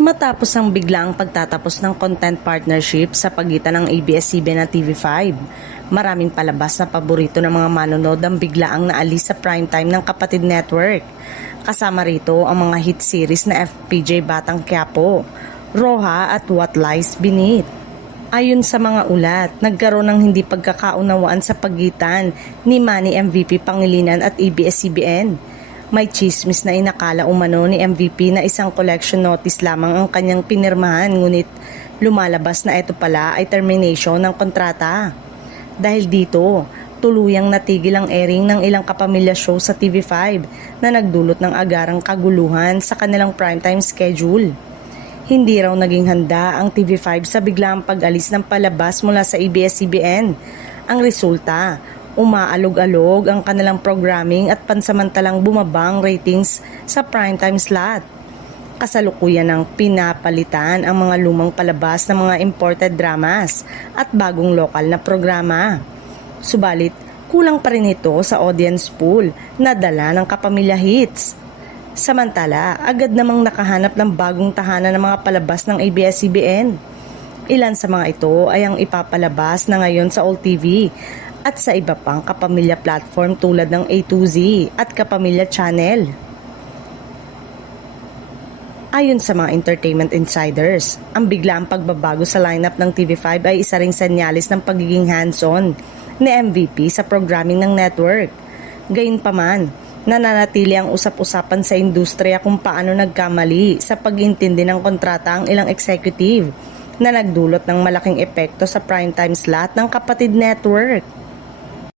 Matapos ang biglaang pagtatapos ng content partnership sa pagitan ng ABS-CBN at TV5, maraming palabas na paborito ng mga manonood ang biglaang naalis sa primetime ng kapatid network. Kasama rito ang mga hit series na FPJ Batang Quiapo, Roja at What Lies Beneath. Ayon sa mga ulat, nagkaroon ng hindi pagkakaunawaan sa pagitan ni Manny MVP Pangilinan at ABS-CBN. May chismis na inakala umano ni MVP na isang collection notice lamang ang kanyang pinirmahan, ngunit lumalabas na ito pala ay termination ng kontrata. Dahil dito, tuluyang natigil ang airing ng ilang kapamilya show sa TV5 na nagdulot ng agarang kaguluhan sa kanilang primetime schedule. Hindi raw naging handa ang TV5 sa biglang pag-alis ng palabas mula sa ABS-CBN. Ang resulta, umaalog-alog ang kanilang programming at pansamantalang bumabang ratings sa primetime slot. Kasalukuyan ng pinapalitan ang mga lumang palabas ng mga imported dramas at bagong lokal na programa. Subalit, kulang pa rin ito sa audience pool na dala ng kapamilya hits. Samantala, agad namang nakahanap ng bagong tahanan ng mga palabas ng ABS-CBN. Ilan sa mga ito ay ang ipapalabas na ngayon sa All TV at sa iba pang kapamilya platform tulad ng A2Z at Kapamilya Channel. Ayon sa mga entertainment insiders, ang biglaang pagbabago sa lineup ng TV5 ay isa ring senyalis ng pagiging hands-on ni MVP sa programming ng network. Gayunpaman, nananatili ang usap-usapan sa industriya kung paano nagkamali sa pag-intindi ng kontrata ang ilang executive na nagdulot ng malaking epekto sa primetime slot ng kapatid network.